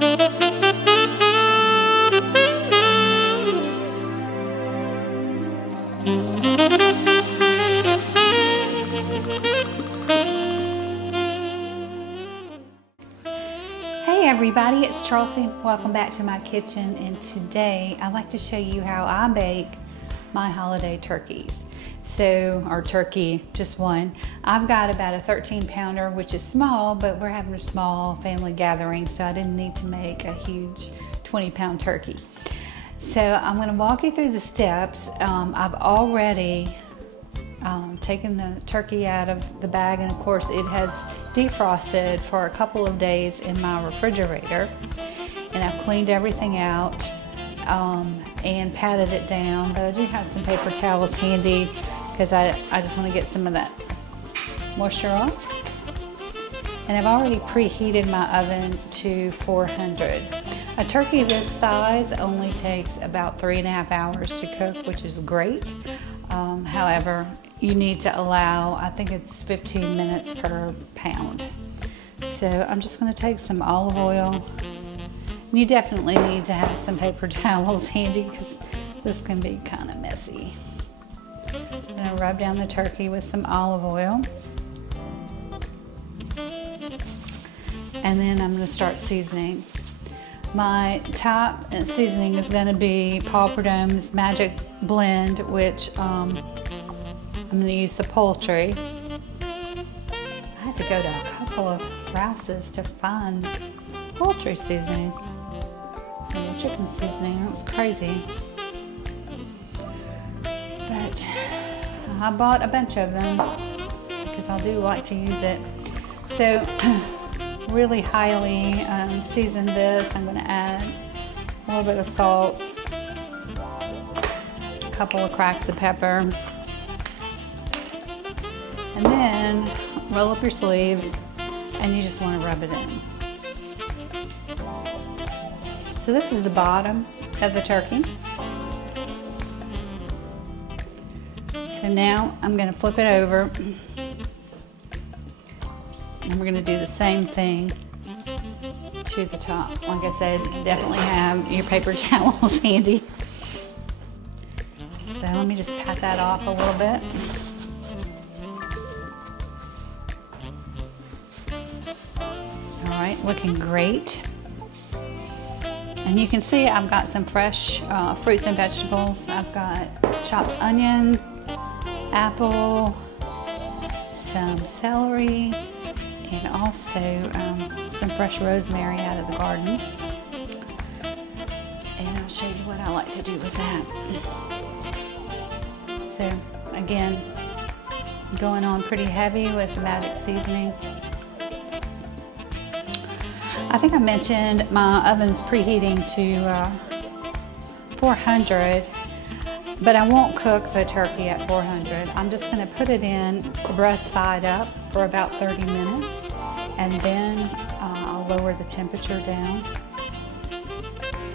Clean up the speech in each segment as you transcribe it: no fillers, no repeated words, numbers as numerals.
Hey everybody, it's Chelsea. Welcome back to my kitchen, and today I'd like to show you how I bake my holiday turkeys. Or turkey, just one. I've got about a 13 pounder, which is small, but we're having a small family gathering, so I didn't need to make a huge 20-pound turkey. So I'm going to walk you through the steps. I've already taken the turkey out of the bag, and of course it has defrosted for a couple of days in my refrigerator, and I've cleaned everything out and patted it down, but I do have some paper towels handy because I just want to get some of that moisture off. And I've already preheated my oven to 400. A turkey this size only takes about 3.5 hours to cook, which is great. However, you need to allow, I think it's 15 minutes per pound. So I'm just going to take some olive oil. You definitely need to have some paper towels handy because this can be kind of messy. I'm going to rub down the turkey with some olive oil. And then I'm going to start seasoning. My top seasoning is going to be Paul Prud'homme's Magic Blend, which I'm going to use the Poultry. I had to go to a couple of Rouse's to find poultry seasoning and the chicken seasoning. It was crazy. But I bought a bunch of them because I do like to use it. So really highly seasoned this. I'm going to add a little bit of salt, a couple of cracks of pepper, and then roll up your sleeves, and you just want to rub it in. So this is the bottom of the turkey. So now I'm going to flip it over, and we're going to do the same thing to the top. Like I said, definitely have your paper towels handy. So let me just pat that off a little bit. All right, looking great. And you can see I've got some fresh fruits and vegetables. I've got chopped onion, apple, some celery, and also some fresh rosemary out of the garden. And I'll show you what I like to do with that. So again, going on pretty heavy with the magic seasoning. I think I mentioned my oven's preheating to 400, but I won't cook the turkey at 400. I'm just going to put it in breast side up for about 30 minutes, and then I'll lower the temperature down.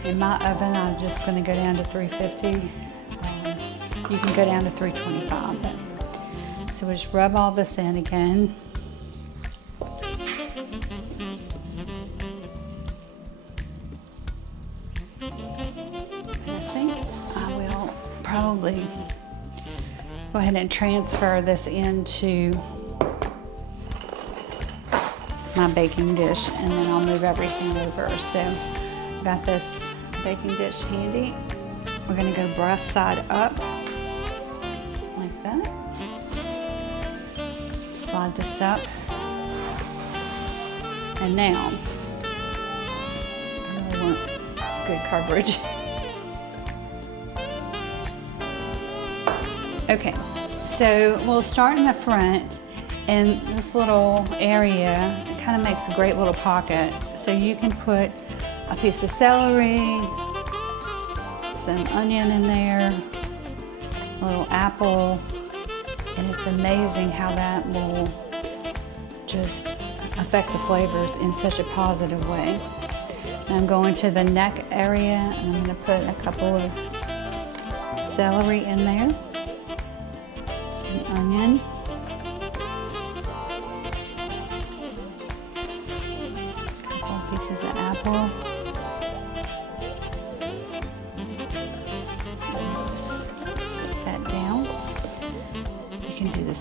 In my oven, I'm just going to go down to 350. You can go down to 325. So we'll just rub all this in again. Probably go ahead and transfer this into my baking dish, and then I'll move everything over. So got this baking dish handy. We're going to go breast side up like that. Slide this up, and now I really want good coverage. Okay, so we'll start in the front, and this little area kind of makes a great little pocket. So you can put a piece of celery, some onion in there, a little apple, and it's amazing how that will just affect the flavors in such a positive way. Now I'm going to the neck area, and I'm going to put a couple of celery in there. Onion, a couple of pieces of apple,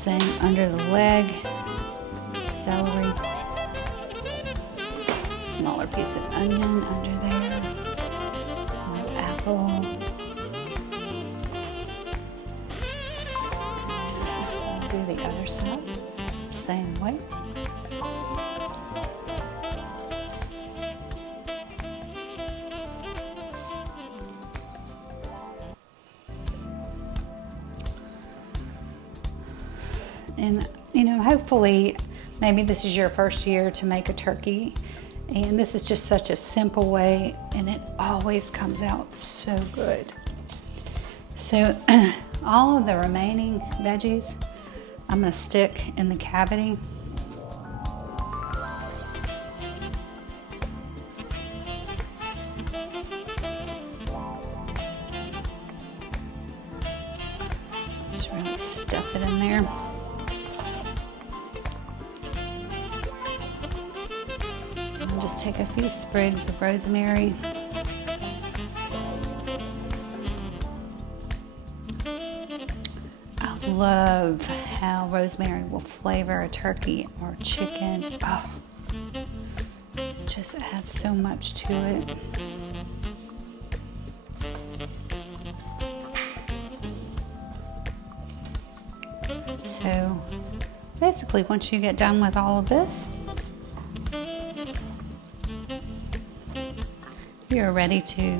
Same under the leg, celery, smaller piece of onion under there, a little apple, and do the other side, same way. And you know, hopefully, maybe this is your first year to make a turkey, and this is just such a simple way, and it always comes out so good. So all of the remaining veggies, I'm gonna stick in the cavity. Just really stuff it in there. Just take a few sprigs of rosemary. I love how rosemary will flavor a turkey or chicken. Oh, just adds so much to it. So basically, once you get done with all of this, you're ready to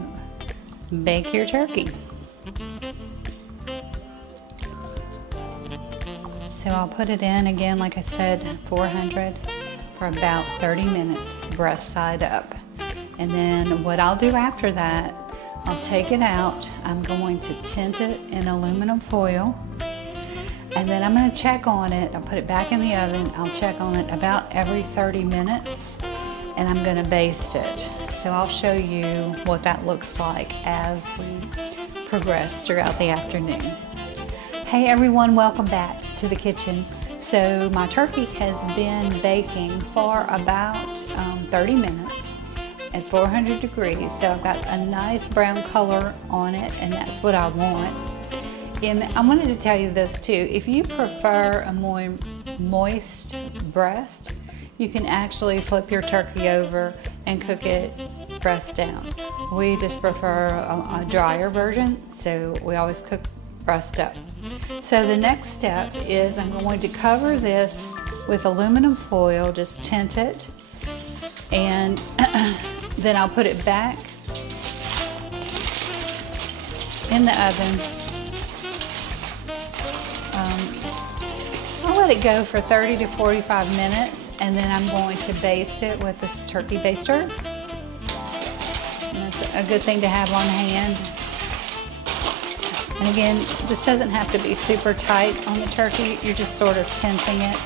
bake your turkey. So I'll put it in again, like I said, 400 for about 30 minutes, breast side up. And then what I'll do after that, I'll take it out. I'm going to tint it in aluminum foil. And then I'm going to check on it. I'll put it back in the oven. I'll check on it about every 30 minutes. And I'm going to baste it. So I'll show you what that looks like as we progress throughout the afternoon. Hey everyone, welcome back to the kitchen. So my turkey has been baking for about 30 minutes at 400 degrees. So I've got a nice brown color on it, and that's what I want. And I wanted to tell you this too. If you prefer a more moist breast, you can actually flip your turkey over and cook it breast down. We just prefer a drier version, so we always cook breast up. So the next step is I'm going to cover this with aluminum foil, just tint it, and then I'll put it back in the oven. I'll let it go for 30 to 45 minutes. And then I'm going to baste it with this turkey baster. And that's a good thing to have on hand. And again, this doesn't have to be super tight on the turkey. You're just sort of tinting it.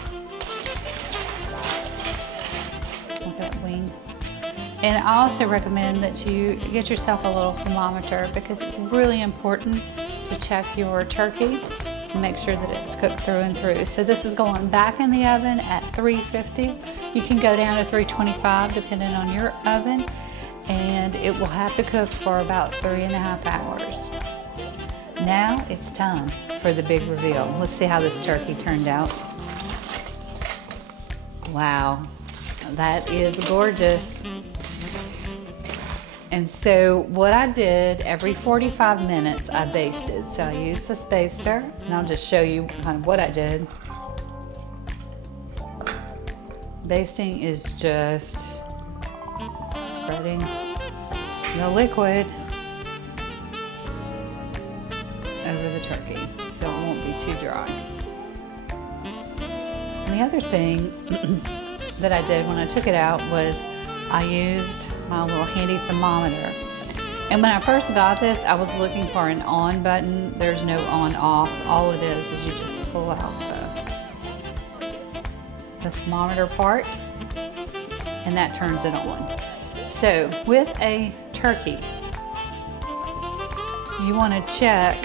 Look at that wing. And I also recommend that you get yourself a little thermometer, because it's really important to check your turkey and make sure that it's cooked through and through. So this is going back in the oven at 350. You can go down to 325 depending on your oven, and it will have to cook for about 3.5 hours. Now it's time for the big reveal. Let's see how this turkey turned out. Wow, that is gorgeous. And so what I did, every 45 minutes I basted. So I used this baster, and I'll just show you kind of what I did. Basting is just spreading the liquid over the turkey so it won't be too dry. And the other thing that I did when I took it out was I used my little handy thermometer. And when I first got this, I was looking for an on button. There's no on off. All it is you just pull out the thermometer part, and that turns it on. So with a turkey, you want to check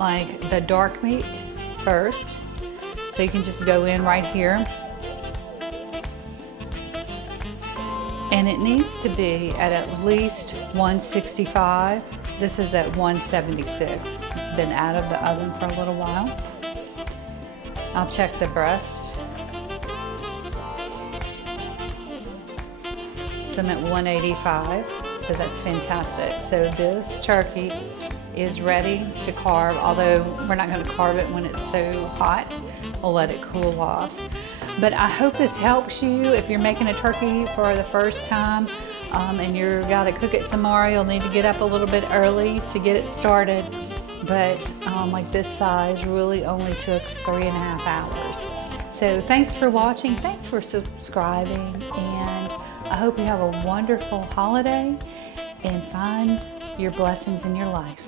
like the dark meat first. So you can just go in right here. And it needs to be at least 165. This is at 176. It's been out of the oven for a little while. I'll check the breast. So I'm at 185, so that's fantastic. So this turkey is ready to carve, although we're not going to carve it when it's so hot. We'll let it cool off. But I hope this helps you if you're making a turkey for the first time and you've got to cook it tomorrow. You'll need to get up a little bit early to get it started. But like this size really only took 3.5 hours. So thanks for watching, thanks for subscribing, and I hope you have a wonderful holiday and find your blessings in your life.